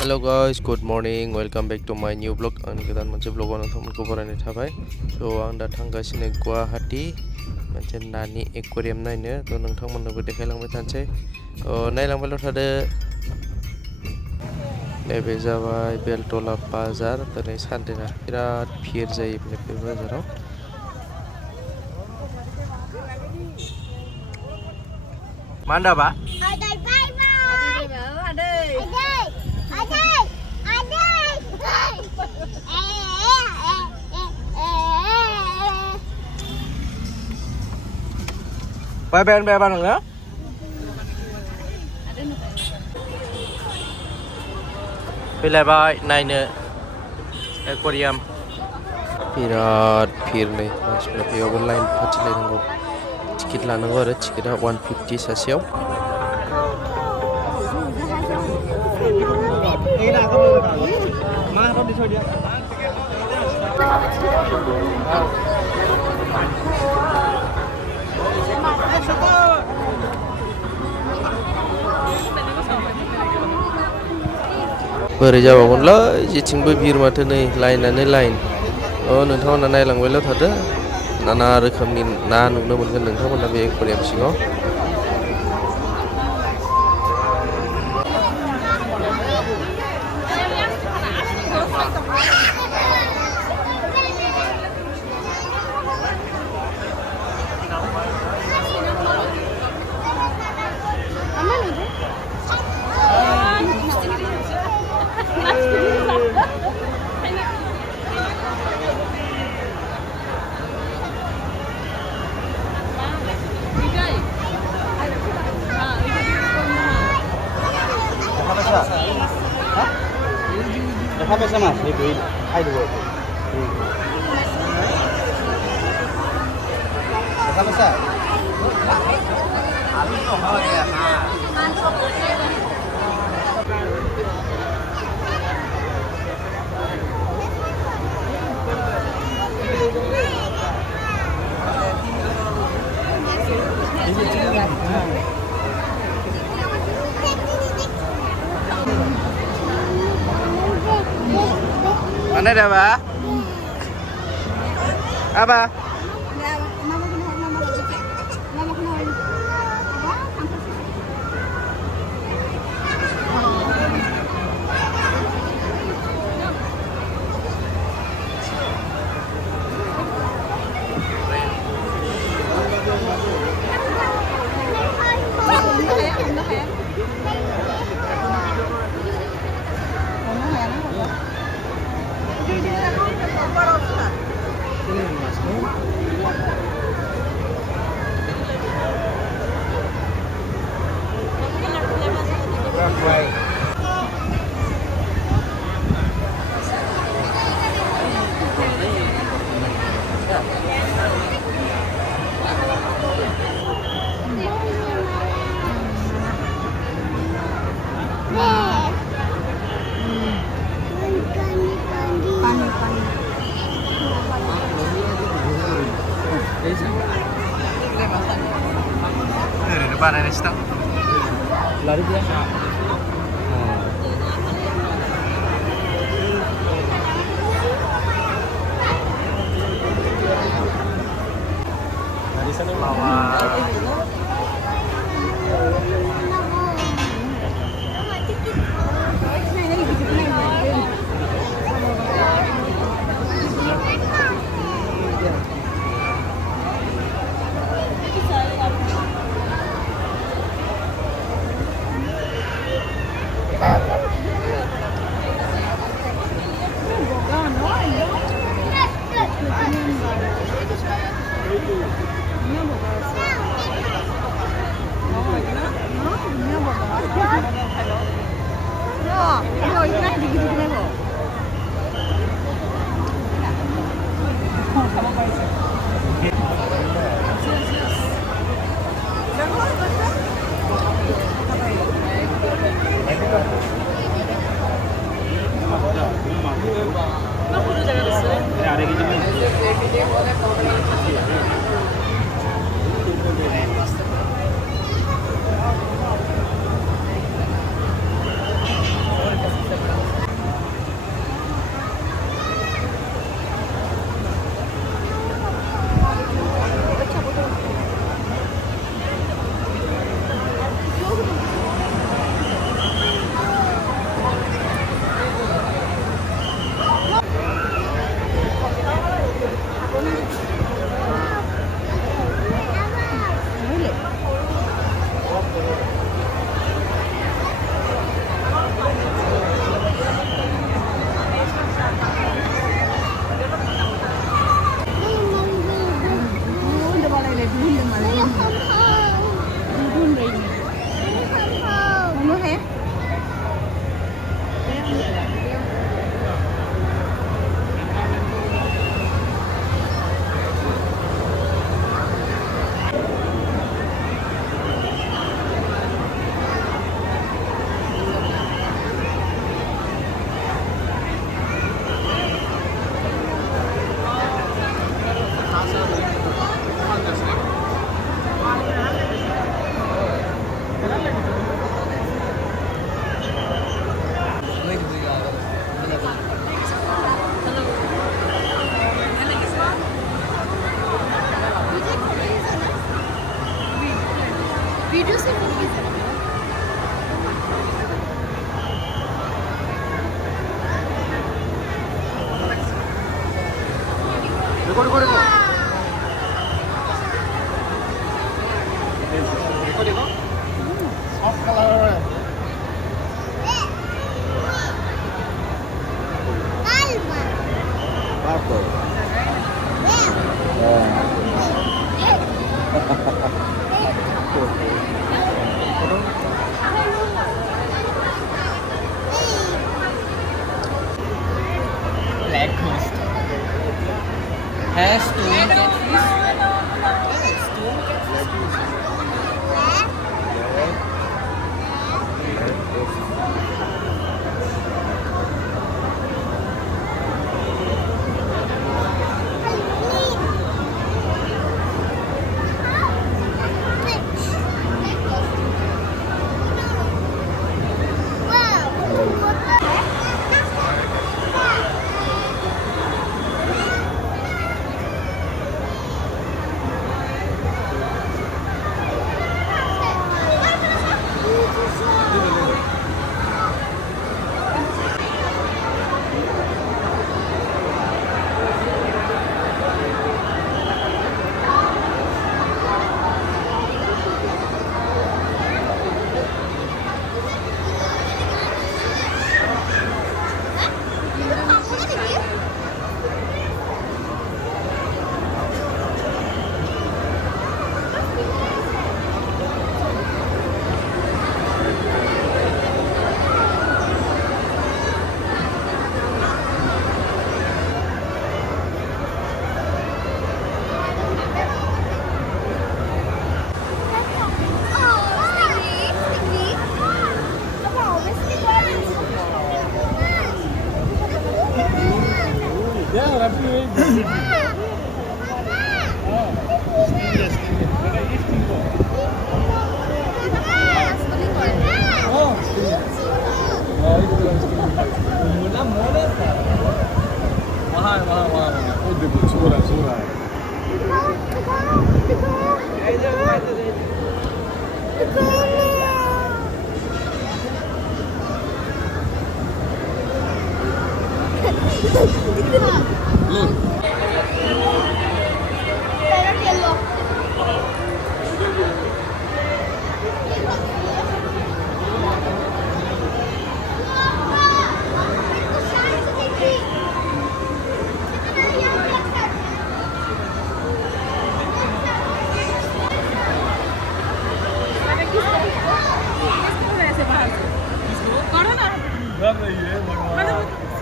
Hello guys, good morning. Welcome back to my new vlog. An godan moनसे vlog आव नोंथांमोनखौ बरायनाय थाबाय. So आं दा थांगासिनो गुवाहाटी मोनसे नानि एक्वेरियाम नायनो. थ' नोंथांमोननोबो देखायलांबाय थानोसै. नायलांबायल' थादो. नैबे जाबाय बेलतला बाजार. दिनै सानदेना बिराद भिर जायो बे बाजाराव. मा होनदाबा? Bye nङो? फैलायबाय नायनो एक्वेरियाम. बिराद भिर नै मानसिफ्रा बेयावबो लाइन फाथिलायनांगौ. टिकेट लानांगौ आरो टिकेटआ 150 सासेयाव. बोरै जाबावगोनलै जेथिंबो भिर माथो नै लाइनानो लाइन. नोंथांमोना नायलांबायल' थादो. नाना रोखोमनि ना नुनो मोनगोन नोंथांमोना बे एक्वेरियाम सिङाव. Berapa sama? Ribu ini. Hai dua. Berapa sah? Mana dah, Ba? Apa? Dari depan ada stang. Lari dia. Dari sana bawa. Video से मूवी से देखो देखो देखो देखो देखो सॉफ्ट कलर है Marco. Black coast. Has stone catfish. Stone catfish.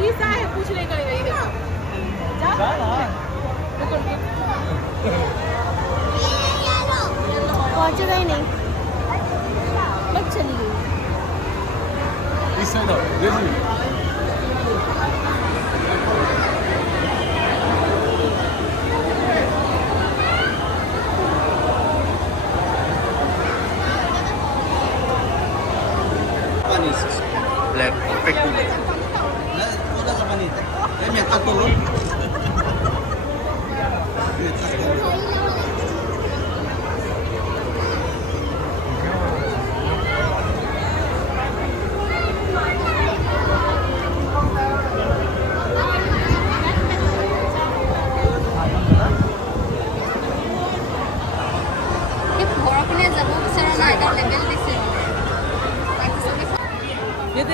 सीसा है पूछ ले करेगा ये देखो जा पहुंचेगा ही नहीं बस चली गई इस साइड आओ देखिए Black perfect.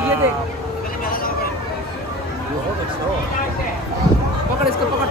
ये देख पकड़ इसको पकड़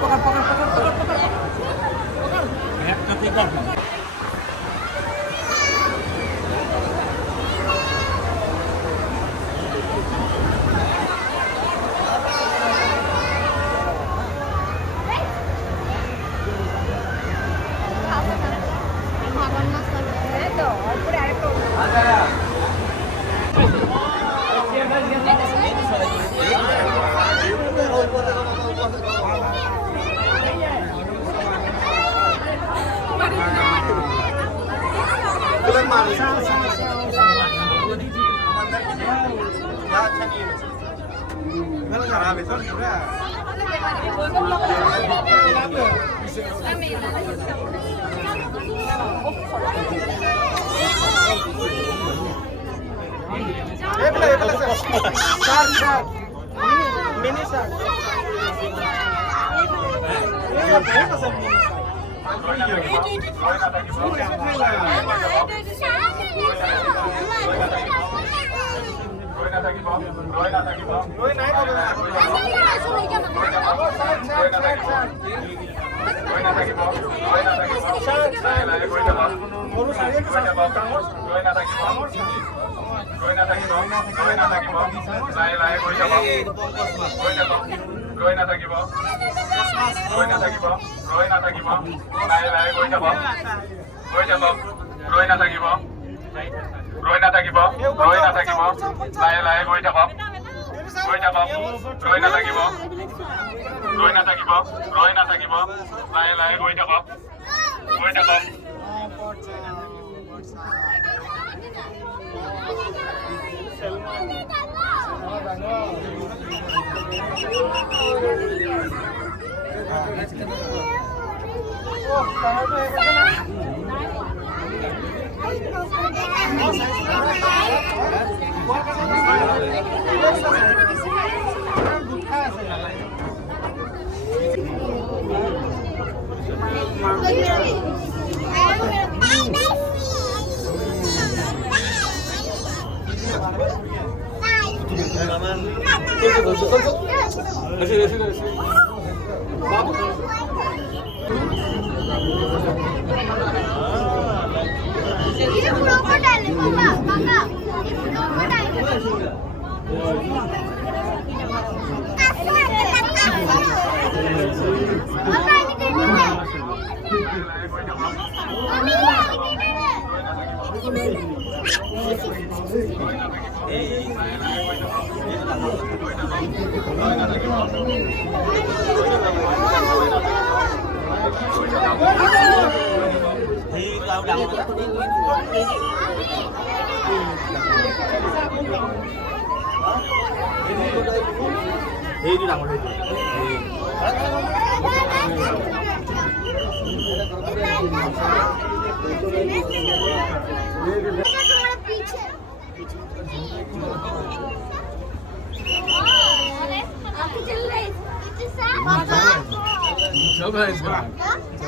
Ini krokodil, Kakak. Ini krokodil. Chal raha है इसका